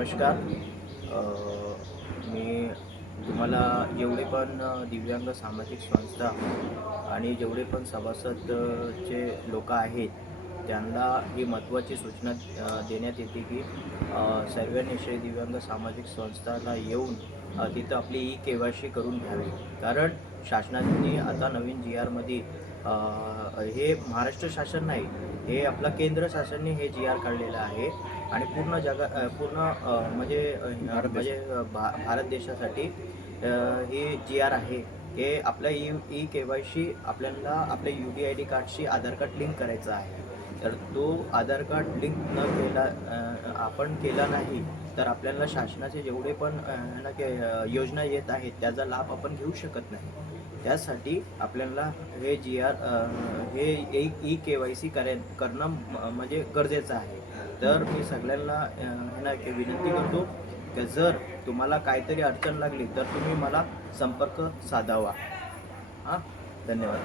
नमस्कार. अ, मी तुम्हाला जेवढे पण दिव्यांग सामाजिक संस्था आणि जेवढे पण सभासद चे लोक आहेत, त्यांना ही महत्त्वाची सूचना देण्यात येते की सर्वांनी श्री दिव्यांग सामाजिक संस्थाला येऊन तिथं आपली ई-के-वाय-सी करून घ्यावी. कारण शासनाने आता नवीन जी-आरमध्ये हे महाराष्ट्र शासन नाही, हे आपलं केंद्र शासनाने हे जी-आर काढलेलं आहे आणि पूर्ण भारत देशासाठी हे जी-आर आहे. हे आपल्या ई-के-वाय-सी आपल्याला आपल्या यू-डी-आय-डी कार्डशी आधार कार्ड लिंक करायचं आहे. तर तो आधार कार्ड लिंक न केला आपण केला नाही, तर आपल्याला शासनाचे जेवढे पण योजना येत आहेत, त्याचा लाभ आपण घेऊ शकत नाही. त्यासाठी आपल्याला हे जी-आर हे ई-के-वाय-सी करणं म्हणजे गरजेचं आहे. तर मी सगळ्यांना विनंती करतो की जर तुम्हाला काहीतरी अडचण लागली तर तुम्ही मला संपर्क साधावा. हां, धन्यवाद.